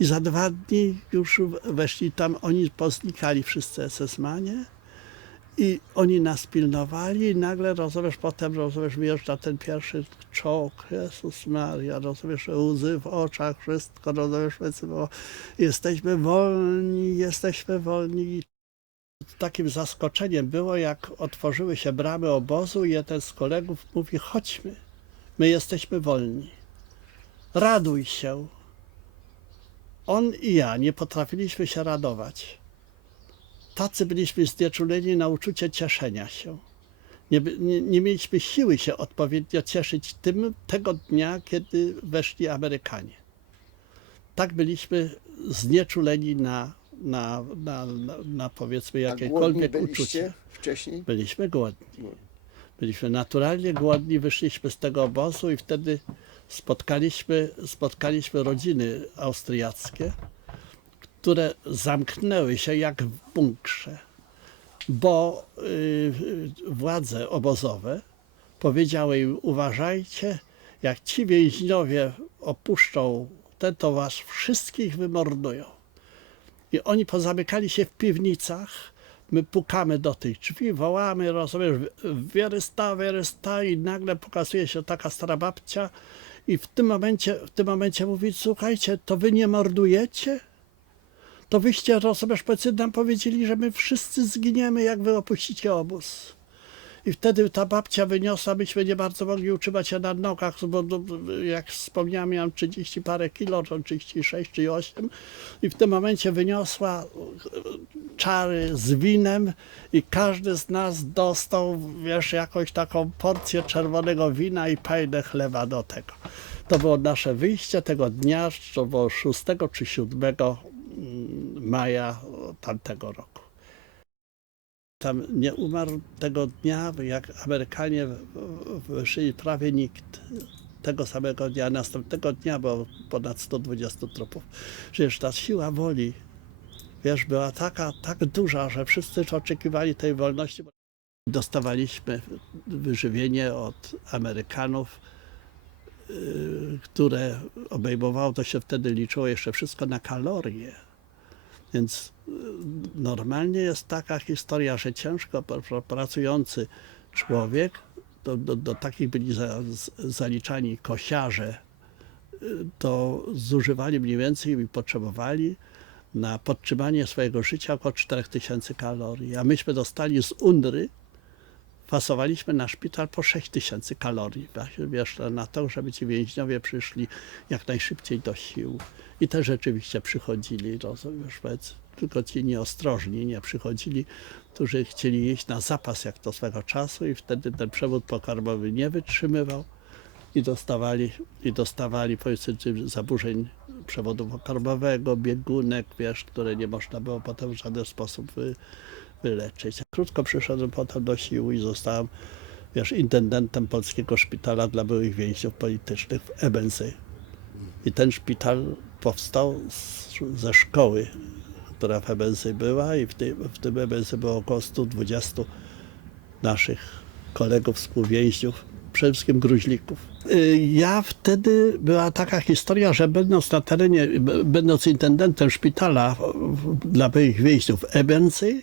I za 2 dni już weszli tam, oni poznikali wszyscy SS-manie i oni nas pilnowali i nagle, rozumiesz, potem, rozumiesz, wjeżdża ten pierwszy czołg, Jezus Maria, rozumiesz, łzy w oczach, wszystko, rozumiesz, bo jesteśmy wolni. Takim zaskoczeniem było, jak otworzyły się bramy obozu i jeden z kolegów mówi, chodźmy, my jesteśmy wolni, raduj się. On i ja nie potrafiliśmy się radować. Tacy byliśmy znieczuleni na uczucie cieszenia się. Nie mieliśmy siły się odpowiednio cieszyć tego dnia, kiedy weszli Amerykanie. Tak byliśmy znieczuleni na powiedzmy A głodni jakiekolwiek byliście uczucie. wcześniej? Byliśmy głodni. Byliśmy naturalnie głodni, wyszliśmy z tego obozu i wtedy spotkaliśmy rodziny austriackie, które zamknęły się jak w bunkrze, bo władze obozowe powiedziały im, uważajcie, jak ci więźniowie opuszczą to was wszystkich wymordują. I oni pozamykali się w piwnicach, my pukamy do tych drzwi, wołamy, rozumiesz, wierysta, i nagle pokazuje się taka stara babcia i w tym momencie mówi, słuchajcie, to wy nie mordujecie? To wyście, rozumiesz, nam powiedzieli, że my wszyscy zginiemy, jak wy opuścicie obóz. I wtedy ta babcia wyniosła, myśmy nie bardzo mogli utrzymać się na nogach, bo jak wspomniałem, miałem 30 parę kilo, 36 czy 8. I w tym momencie wyniosła czary z winem i każdy z nas dostał, wiesz, jakąś taką porcję czerwonego wina i pajdę chleba do tego. To było nasze wyjście tego dnia, to było 6 czy 7 maja tamtego roku. Tam nie umarł tego dnia, jak Amerykanie wyszli, prawie nikt. Tego samego dnia, następnego dnia było ponad 120 trupów. Przecież ta siła woli, wiesz, była tak duża, że wszyscy oczekiwali tej wolności. Dostawaliśmy wyżywienie od Amerykanów, które obejmowało, to się wtedy liczyło jeszcze wszystko na kalorie. Więc normalnie jest taka historia, że ciężko pracujący człowiek, do takich byli zaliczani kosiarze, to zużywali mniej więcej i potrzebowali na podtrzymanie swojego życia około 4000 kalorii. A myśmy dostali z UNRY fasowaliśmy na szpital po 6000 kalorii. Wiesz, na to, żeby ci więźniowie przyszli jak najszybciej do sił. I te rzeczywiście przychodzili, rozumiesz, tylko ci nieostrożni nie przychodzili, którzy chcieli jeść na zapas jak to swego czasu i wtedy ten przewód pokarmowy nie wytrzymywał i dostawali powiedzmy zaburzeń przewodu pokarmowego, biegunek, wiesz, które nie można było potem w żaden sposób wyleczyć. Krótko przyszedłem potem do sił i zostałem, wiesz, intendentem polskiego szpitala dla byłych więźniów politycznych w Ebensy. I ten szpital powstał ze szkoły, która w Ebensy była i w tym Ebensy było około 120 naszych kolegów, współwięźniów, przede wszystkim gruźlików. Ja wtedy była taka historia, że będąc na terenie, będąc intendentem szpitala dla byłych więźniów w Ebensy,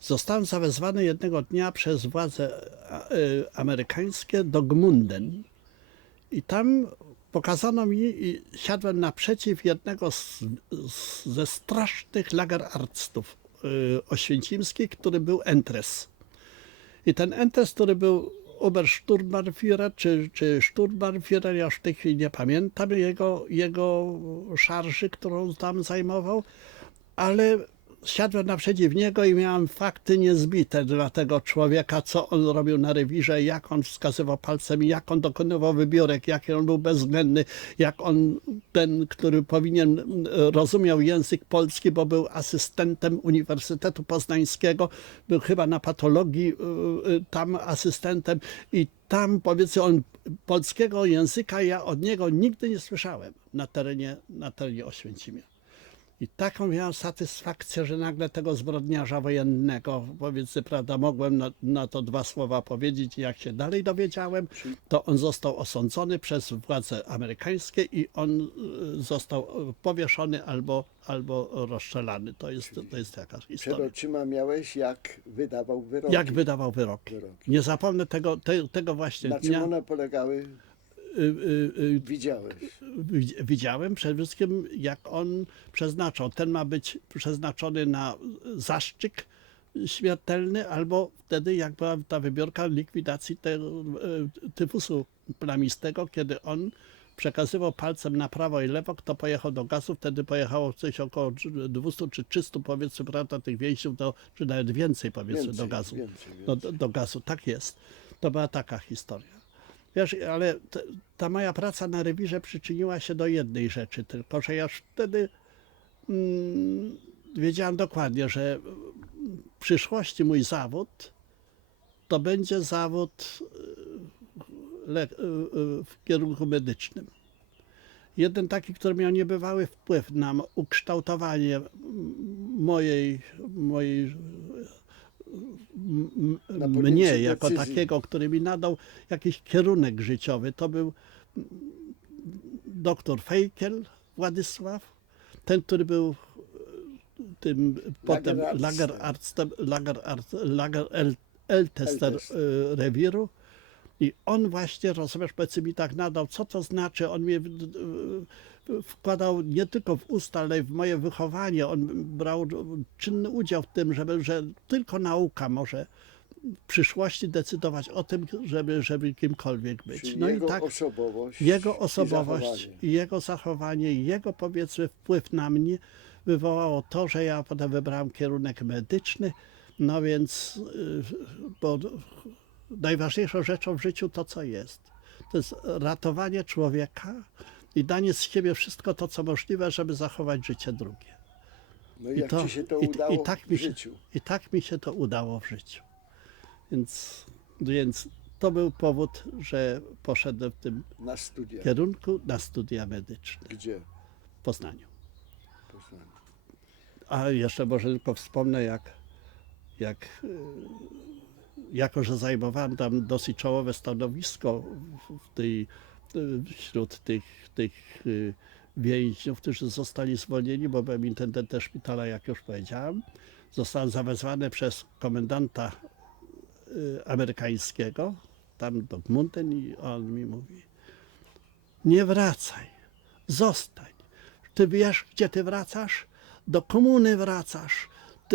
zostałem zawezwany jednego dnia przez władze amerykańskie do Gmunden. I tam pokazano mi i siadłem naprzeciw jednego ze strasznych Lagerarztów oświęcimskich, który był Entres. I ten Entres, który był Obersturmbannführer czy Sturmbannführer, ja już w tej chwili nie pamiętam jego szarży, którą tam zajmował, ale siadłem naprzeciw niego i miałem fakty niezbite dla tego człowieka, co on robił na rewirze, jak on wskazywał palcem, jak on dokonywał wybiórek, jaki on był bezwzględny, jak on, ten, który powinien rozumiał język polski, bo był asystentem Uniwersytetu Poznańskiego, był chyba na patologii tam asystentem i tam, powiedzmy, on polskiego języka ja od niego nigdy nie słyszałem na terenie Oświęcimia. I taką miałem satysfakcję, że nagle tego zbrodniarza wojennego, powiedzmy, prawda, mogłem na to dwa słowa powiedzieć i jak się dalej dowiedziałem, to on został osądzony przez władze amerykańskie i on został powieszony albo rozstrzelany. To jest jakaś Przed historia. oczyma miałeś, jak wydawał wyroki. Jak wydawał wyroki. Nie zapomnę tego właśnie Na czym dnia. one polegały? Widziałeś. Widziałem przede wszystkim, jak on przeznaczał. Ten ma być przeznaczony na zaszczyk śmiertelny, albo wtedy, jak była ta wybiórka likwidacji tyfusu plamistego, kiedy on przekazywał palcem na prawo i lewo, kto pojechał do gazu, wtedy pojechało coś około 200 czy 300, powiedzmy, prawda, tych więźniów, czy nawet więcej, powiedzmy, do gazu. Do gazu, tak jest. To była taka historia. Wiesz, ale ta moja praca na rewirze przyczyniła się do jednej rzeczy, tylko że ja już wtedy wiedziałem dokładnie, że w przyszłości mój zawód to będzie zawód w kierunku medycznym. Jeden taki, który miał niebywały wpływ na ukształtowanie mnie jako decyzji. takiego, który mi nadał jakiś kierunek życiowy. To był doktor Fejkiel Władysław, ten, który był tym potem Lagerältester rewiru. I on właśnie, rozumiesz, powiedzmy mi tak nadał, co to znaczy. On mnie wkładał nie tylko w usta, ale w moje wychowanie. On brał czynny udział w tym, że tylko nauka może w przyszłości decydować o tym, żeby kimkolwiek być. Czyli No jego i tak, osobowość, jego osobowość i jego zachowanie, i jego, powiedzmy, wpływ na mnie wywołało to, że ja potem wybrałem kierunek medyczny. No więc, bo najważniejszą rzeczą w życiu to, co jest. To jest ratowanie człowieka i danie z siebie wszystko to, co możliwe, żeby zachować życie drugie. No i jak ci się to udało w życiu? I tak mi się to udało w życiu. Więc to był powód, że poszedłem w tym Na studia. kierunku na studia medyczne Gdzie? w Poznaniu. W Poznaniu. A jeszcze może tylko wspomnę, jako że zajmowałem tam dosyć czołowe stanowisko wśród tych więźniów, którzy zostali zwolnieni, bo byłem intendentem szpitala, jak już powiedziałem. Zostałem zawezwany przez komendanta amerykańskiego, tam do Gmunden, i on mi mówi: nie wracaj, zostań. Ty wiesz, gdzie ty wracasz? Do komuny wracasz.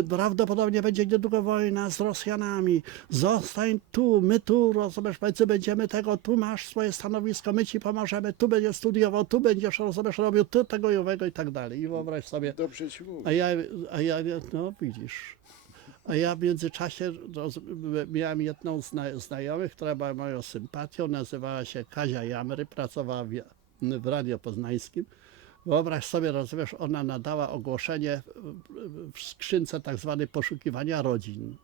prawdopodobnie będzie niedługo wojna z Rosjanami. Zostań tu, my tu, rozumiesz, powiedzmy, będziemy tego, tu masz swoje stanowisko, my ci pomożemy, tu będziesz studiował, tu będziesz, rozumiesz, robił tu tego i owego i tak dalej. I wyobraź sobie, Dobrze ci mówię. a ja, no widzisz. A ja w międzyczasie miałem jedną znajomych, która była moją sympatią, nazywała się Kazia Jamry, pracowała w Radiu Poznańskim. Wyobraź sobie, rozumiesz, ona nadała ogłoszenie w skrzynce tak zwanej poszukiwania rodzin.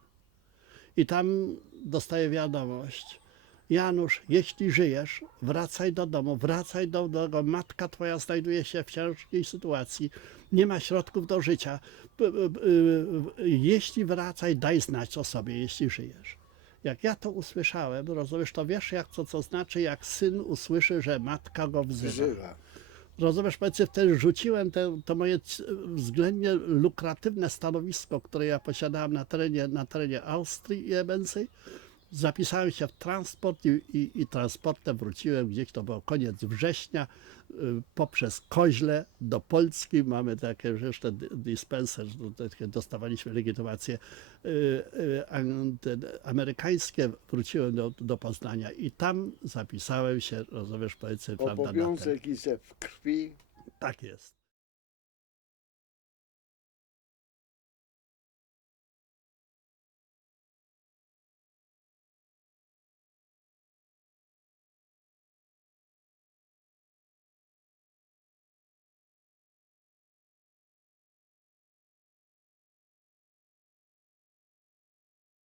I tam dostaje wiadomość: Janusz, jeśli żyjesz, wracaj do domu, wracaj do domu, matka twoja znajduje się w ciężkiej sytuacji, nie ma środków do życia. Jeśli wracaj, daj znać o sobie, jeśli żyjesz. Jak ja to usłyszałem, rozumiesz, to wiesz, jak co znaczy, jak syn usłyszy, że matka go wzywa. Żywa. Rozumiesz, powiedzmy, wtedy rzuciłem to moje względnie lukratywne stanowisko, które ja posiadałem na terenie Austrii i Ebensy. Zapisałem się w transport i transportem wróciłem gdzieś, to było koniec września, poprzez Koźle do Polski. Mamy takie jeszcze dispenser, dostawaliśmy legitymacje amerykańskie. Wróciłem do Poznania i tam zapisałem się, rozumiesz, powiedzmy, prawda, na ten. Obowiązek i zew krwi. Tak jest.